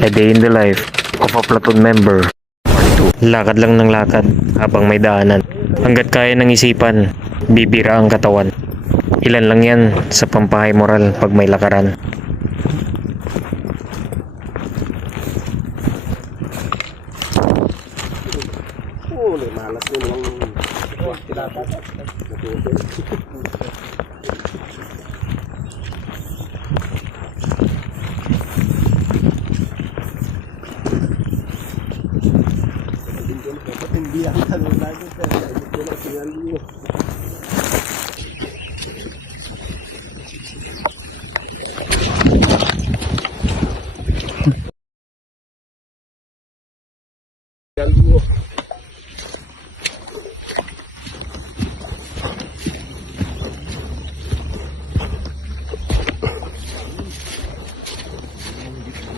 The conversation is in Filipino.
A Day in the Life of a Platoon Member. Part 2. Lakad lang ng lakad habang may daanan. Hanggat kaya ng isipan, bibira ang katawan. Ilan lang yan sa pampahay moral pag may lakaran. Malas yun yung tinatatas. Hindi ang tanong lagi pero ito na sinali mo. Sinali mo.